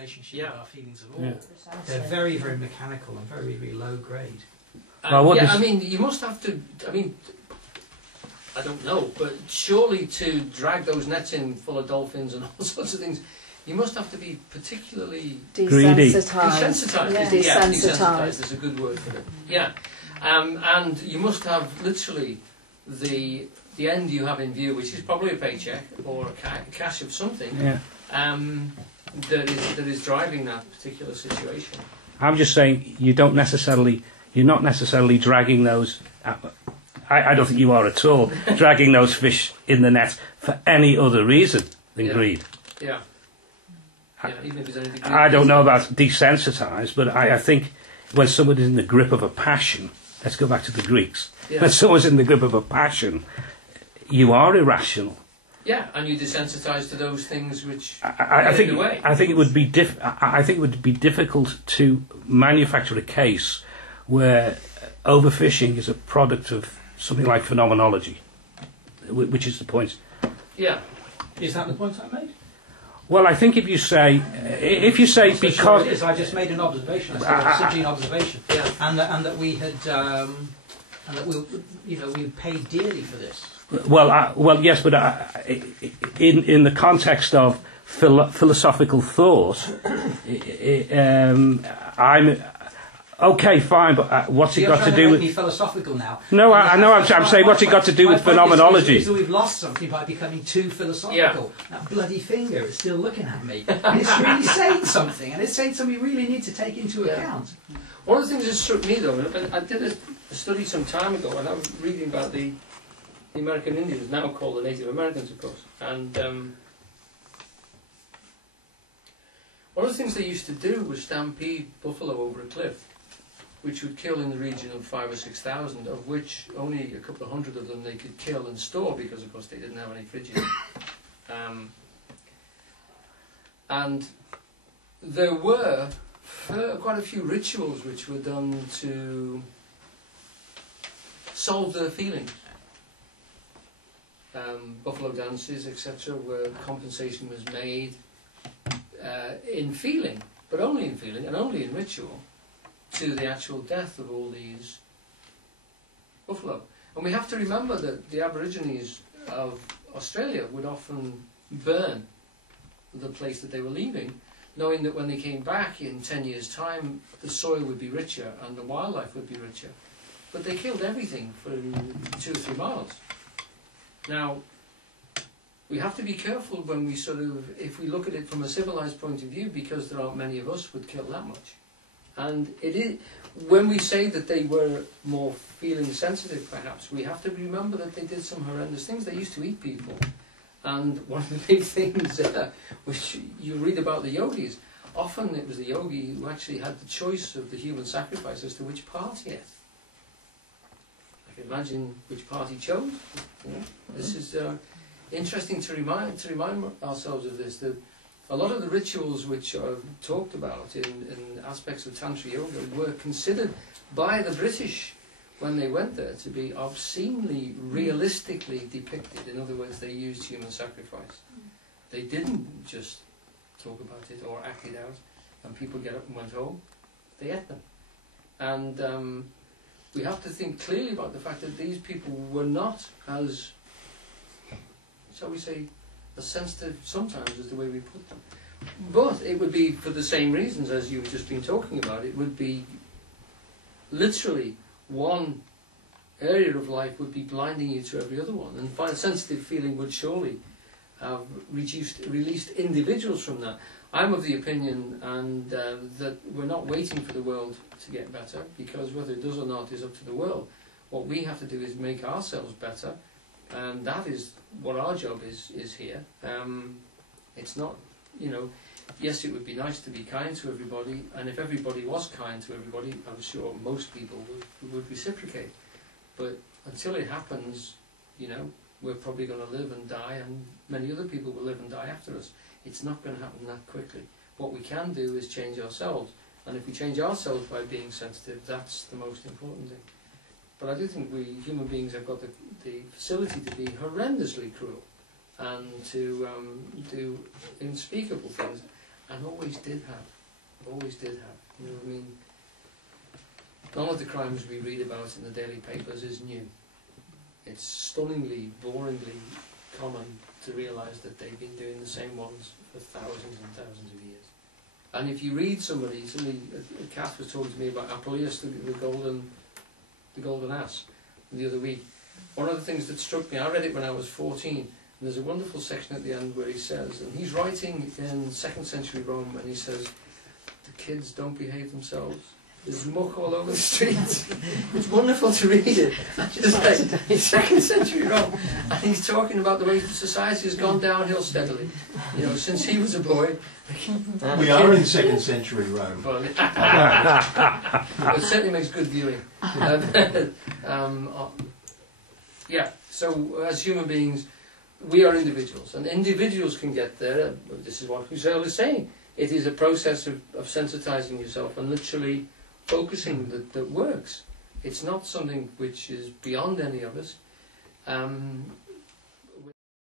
relationship with our feelings at all. Yeah. They're very, very mechanical and very, very low grade. I mean, you must have to. I mean, I don't know, but surely to drag those nets in full of dolphins and all sorts of things, you must have to be particularly greedy. Desensitized. Yeah. Desensitized is a good word for it. Yeah, and you must have literally the end you have in view, which is probably a paycheck or a cash of something. Yeah. That is driving that particular situation. I'm just saying you're not necessarily dragging those. I don't think you are at all dragging those fish in the net for any other reason than greed. Yeah. Even if there's anything. I don't know about desensitised, but I think when somebody's in the grip of a passion, let's go back to the Greeks. Yeah. When someone's in the grip of a passion, you are irrational. Yeah, and you desensitise to those things which I think away. I think it would be difficult to manufacture a case where overfishing is a product of something like phenomenology, which is the point. Yeah. Is that the point I made? Well, I think if you say because sure it is. I just made an observation. I said it was simply an observation, and that we had and that we paid dearly for this. Well, yes, but in the context of philosophical thought, I'm. Okay, fine, but what's it got to do with? Me philosophical now. No, I know. I'm saying what's it got to do with phenomenology? Is that we've lost something by becoming too philosophical. Yeah. That bloody finger is still looking at me, and it's really saying something, and it's saying something we really need to take into account. One of the things that struck me, though, I did a study some time ago, and I was reading about the American Indians, now called the Native Americans, of course, and one of the things they used to do was stampede buffalo over a cliff, which would kill in the region of 5,000 or 6,000, of which only a couple of hundred of them they could kill and store because, of course, they didn't have any fridges. And there were quite a few rituals which were done to solve their feelings. Buffalo dances, etc., where compensation was made in feeling, but only in feeling and only in ritual, to the actual death of all these buffalo. And we have to remember that the Aborigines of Australia would often burn the place that they were leaving, knowing that when they came back in 10 years' time, the soil would be richer and the wildlife would be richer. But they killed everything for 2 or 3 miles. Now, we have to be careful when we if we look at it from a civilized point of view, because there aren't many of us would kill that much. And it is, when we say that they were more feeling sensitive, perhaps, we have to remember that they did some horrendous things. They used to eat people. And one of the big things which you read about the yogis, often it was the yogi who actually had the choice of the human sacrifice as to which part he ate. I can imagine which part he chose. You know? This is interesting to remind ourselves of this, that a lot of the rituals which are talked about in aspects of Tantra Yoga were considered by the British when they went there to be obscenely, realistically depicted. In other words, they used human sacrifice. They didn't just talk about it or act it out and people get up and went home. They ate them. And we have to think clearly about the fact that these people were not as, shall we say, as sensitive sometimes as the way we put them. But it would be for the same reasons as you've just been talking about. It would be literally one area of life would be blinding you to every other one, and sensitive feeling would surely have released individuals from that. I'm of the opinion that we're not waiting for the world to get better, because whether it does or not is up to the world. What we have to do is make ourselves better, and that is what our job is here. It's not, yes, it would be nice to be kind to everybody, and if everybody was kind to everybody, I'm sure most people would reciprocate. But until it happens, we're probably going to live and die, and many other people will live and die after us. It's not going to happen that quickly. What we can do is change ourselves, and if we change ourselves by being sensitive, that's the most important thing. But I do think we human beings have got the facility to be horrendously cruel and to do unspeakable things. and always did have. Always did have. You know what I mean? None of the crimes we read about in the daily papers is new. It's stunningly, boringly common to realise that they've been doing the same ones for thousands and thousands of years. And if you read somebody, Kath was talking to me about Apuleius, the golden ass, the other week. One of the things that struck me, I read it when I was 14, and there's a wonderful section at the end where he says, and he's writing in 2nd century Rome, and he says, the kids don't behave themselves. There's muck all over the streets. It's wonderful to read it. Just like in 2nd century Rome, and he's talking about the way society has gone downhill steadily. You know, since he was a boy. We are in 2nd century Rome. Well, it certainly makes good viewing. Yeah. So as human beings, we are individuals, and individuals can get there. This is what Husserl is saying. It is a process of sensitizing yourself and literally focusing that works. It's not something which is beyond any of us.